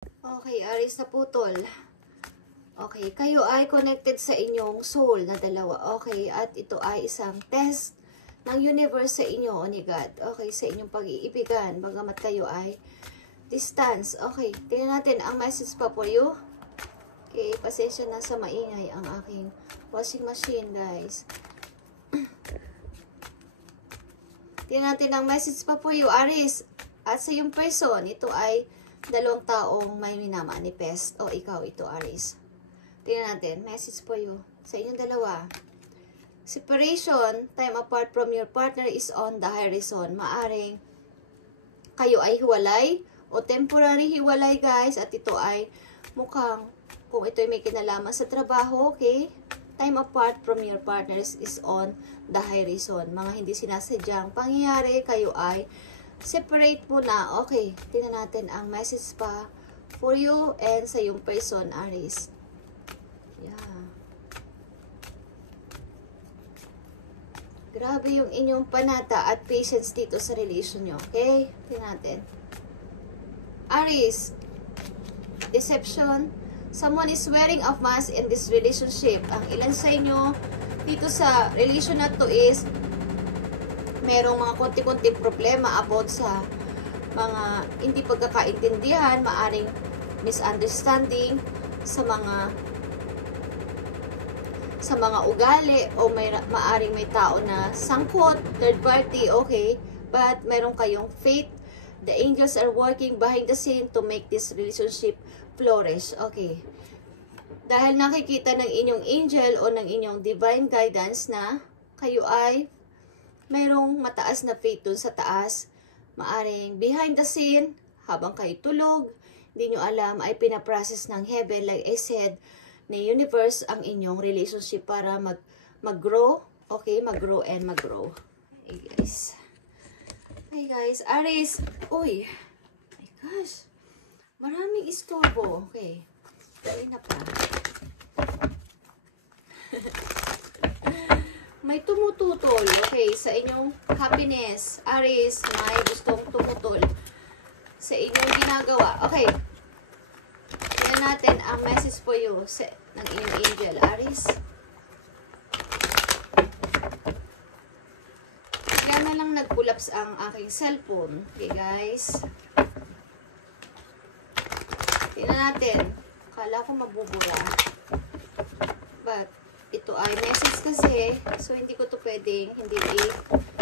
Okay, Aries na putol. Okay, kayo ay connected sa inyong soul na dalawa. Okay, at ito ay isang test ng universe sa inyo, oh ni God. Okay, sa inyong pag-iibigan, bagamat kayo ay distance. Okay, tingnan natin ang message pa for you. Okay, pasensya na sa maingay ang aking washing machine, guys. Tingnan natin ang message pa for you, Aries. At sa iyong person, ito ay dalawang taong may minamanifest. O ikaw, ito, Aries. Tingnan natin, message for you. Sa inyong dalawa. Separation, time apart from your partner is on the horizon. Maaring kayo ay hiwalay o temporary hiwalay, guys. At ito ay mukhang, kung ito ay may kinalaman sa trabaho, okay? Time apart from your partners is on the horizon. Mga hindi sinasadyang pangyayari, kayo ay separate muna. Okay, tingnan natin ang message pa for you and sa yung person, Aries. Yeah. Grabe yung inyong panata at patience dito sa relation nyo. Okay, tingnan natin. Aries, deception. Someone is wearing a mask in this relationship. Ang ilan sa inyo dito sa relation na to is merong mga konti-konting problema about sa mga hindi pagkakaintindihan, maaring misunderstanding sa mga ugali o maaring may tao na sangkot, third party, okay? But meron kayong faith. The angels are working behind the scene to make this relationship flourish. Okay. Dahil nakikita ng inyong angel o ng inyong divine guidance na kayo ay mayroong mataas na faith dun sa taas, maaring behind the scene, habang kayo tulog, hindi nyo alam, ay pinaprocess ng heaven, like I said, ng universe, ang inyong relationship para mag-grow, okay, mag-grow and mag-grow. Hey guys. Hi guys, Aries, uy, my gosh, maraming istorbo, okay, dali na pa. May tumututol, okay, sa inyong happiness. Aries, may gustong tumutol sa inyong ginagawa. Okay. Tingnan natin ang message for you ng inyong angel, Aries. Kaya na lang nag-collapse ang aking cellphone. Okay, guys. Tingnan natin. Akala ko mabubura. But, ito ay message kasi, so hindi ko to pwedeng hindi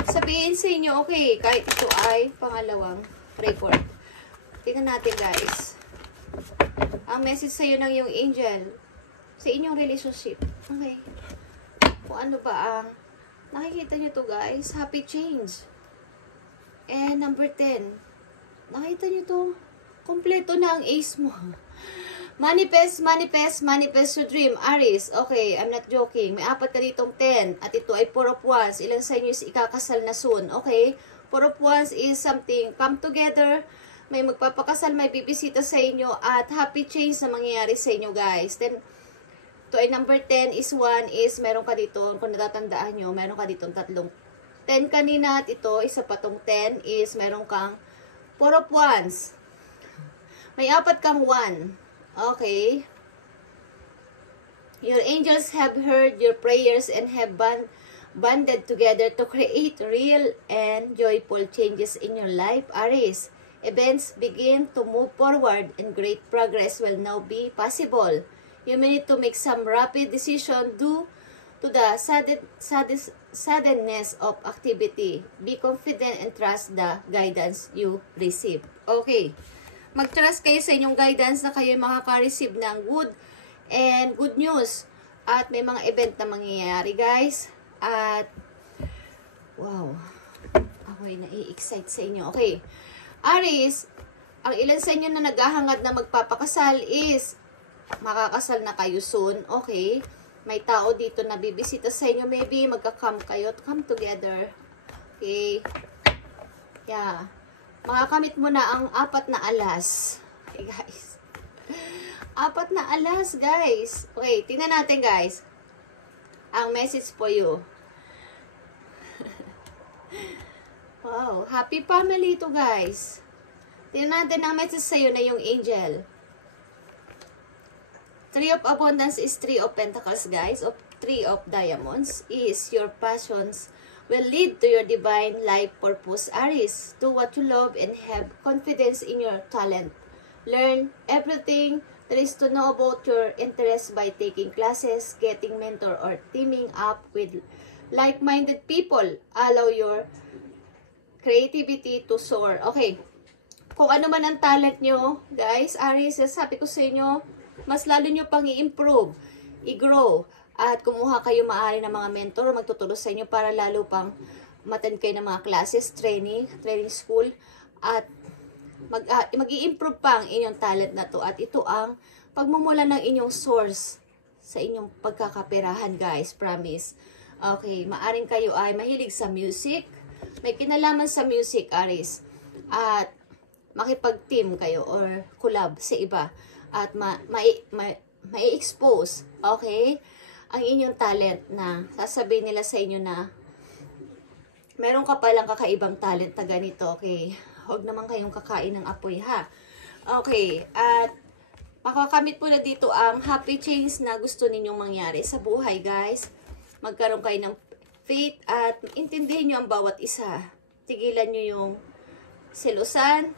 sabihin sa inyo, okay, kahit ito ay pangalawang record. Tingnan natin, guys. Ang message sa iyo ng yung angel sa inyong relationship. Okay. Kung ano ba ang nakikita nyo to, guys, happy change. And number 10, nakita nyo to, kompleto na ang ace mo. Manifest, manifest, manifest your dream. Aries, okay, I'm not joking. May 4 ka ditong 10. At ito ay 4 of Wands. Ilan sa inyo is ikakasal na soon. Okay? 4 of Wands is something come together. May magpapakasal, may bibisita sa inyo. At happy change na mangyayari sa inyo, guys. Then, ito ay number 10 is 1 is meron ka dito. Kung natatandaan nyo, meron ka ditong 3. 10 kanina at ito, isa pa tong 10 is meron kang 4 of Wands. May 4 kang 1. Okay. Your angels have heard your prayers and have banded together to create real and joyful changes in your life, Aries. Events begin to move forward and great progress will now be possible. You may need to make some rapid decision due to the suddenness of activity. Be confident and trust the guidance you receive. Okay. Mag-trust kayo sa inyong guidance na kayo makaka-receive ng good and good news. At may mga event na mangyayari, guys. At, wow. Ako'y nai-excite sa inyo. Okay. Aries, ang ilan sa inyo na naghahangad na magpapakasal is makakasal na kayo soon. Okay. May tao dito na bibisita sa inyo. Maybe magka-come kayo. Come together. Okay. Yeah. Makakamit mo na ang 4 na alas. Okay, guys. 4 na alas, guys. Okay, tingnan natin, guys. Ang message for you. Wow, happy family to, guys. Tingnan natin ang message sa'yo na yung angel. Three of Abundance is Three of Pentacles, guys. Of Three of Diamonds is your passions will lead to your divine life purpose, Aries. Do what you love and have confidence in your talent. Learn everything there is to know about your interests by taking classes, getting mentor, or teaming up with like-minded people. Allow your creativity to soar. Okay. Kung ano man ang talent nyo, guys, Aries, sabi ko sa inyo, mas lalo nyo pang i-improve, i-grow, at kumuha kayo maaari ng mga mentor, magtuturo sa inyo para lalo pang mag-attend kayo ng mga classes, training school, at mag-i-improve pa ang inyong talent na to. At ito ang pagmumula ng inyong source sa inyong pagkakaperahan, guys, promise. Okay, maaring kayo ay mahilig sa music, may kinalaman sa music, Aries, at makipag-team kayo or collab sa iba at mai-expose, okay, ang inyong talent na sasabihin nila sa inyo na meron ka palang kakaibang talent na ganito, okay? Huwag naman kayong kakain ng apoy, ha? Okay, at makakamit po na dito ang happy change na gusto ninyong mangyari sa buhay, guys. Magkaroon kayo ng faith at intindihin nyo ang bawat isa. Tigilan nyo yung selusan,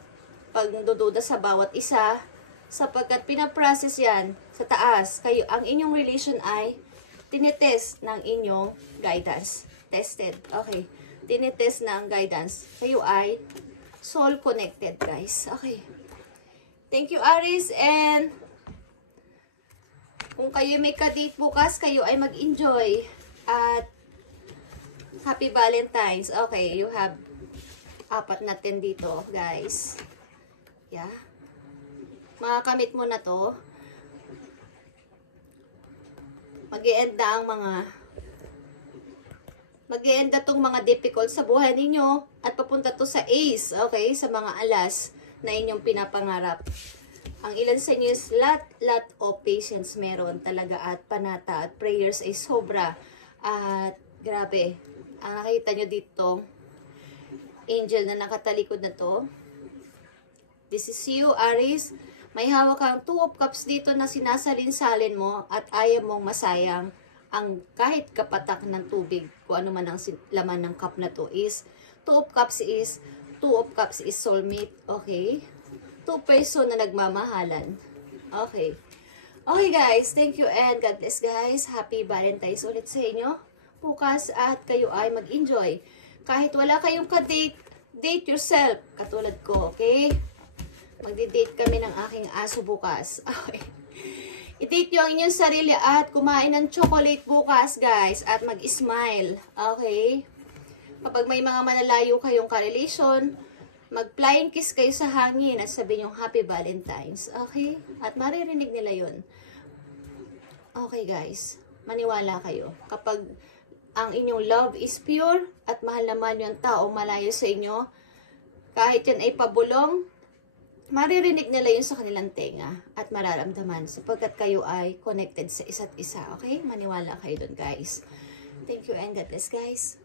pagdududa sa bawat isa, sapagkat pinaprocess yan sa taas. Kayo, ang inyong relation ay tinetest ng inyong guidance. Tested. Okay. Tinetest na ang guidance. Kayo ay soul connected, guys. Okay. Thank you, Aries. And kung kayo may ka-date bukas, kayo ay mag-enjoy. At happy Valentine's. Okay, you have 4 natin dito, guys. Yeah. Makakamit mo na to. Mag-i-end na tong mga difficult sa buhay ninyo at papunta to sa ace, okay? Sa mga alas na inyong pinapangarap. Ang ilan sa inyo is lot of patience meron talaga at panata at prayers ay sobra. At grabe, ang nakita nyo dito, angel na nakatalikod na to. This is you, Aries. May hawak kang 2 of cups dito na sinasalin-salin mo at ayaw mong masayang ang kahit kapatak ng tubig. Kung ano man ang laman ng cup na to is 2 of cups is soulmate. Okay? 2 person na nagmamahalan. Okay. Okay, guys. Thank you and God bless, guys. Happy Valentine's ulit sa inyo. Bukas at kayo ay mag-enjoy. Kahit wala kayong ka-date, date yourself. Katulad ko, okay? Magdi-date kami ng aking aso bukas. Okay. I-date nyo ang inyong sarili at kumain ng chocolate bukas, guys. At mag-smile. Okay? Kapag may mga manalayo kayong ka-relation, mag-flying kiss kayo sa hangin at sabihin yung Happy Valentine's. Okay? At maririnig nila yun. Okay, guys. Maniwala kayo. Kapag ang inyong love is pure at mahal naman yung taong malayo sa inyo, kahit yan ay pabulong, maririnig nila yun sa kanilang tenga at mararamdaman sapagkat kayo ay connected sa isa't isa. Okay? Maniwala kayo dun, guys. Thank you and God bless, guys.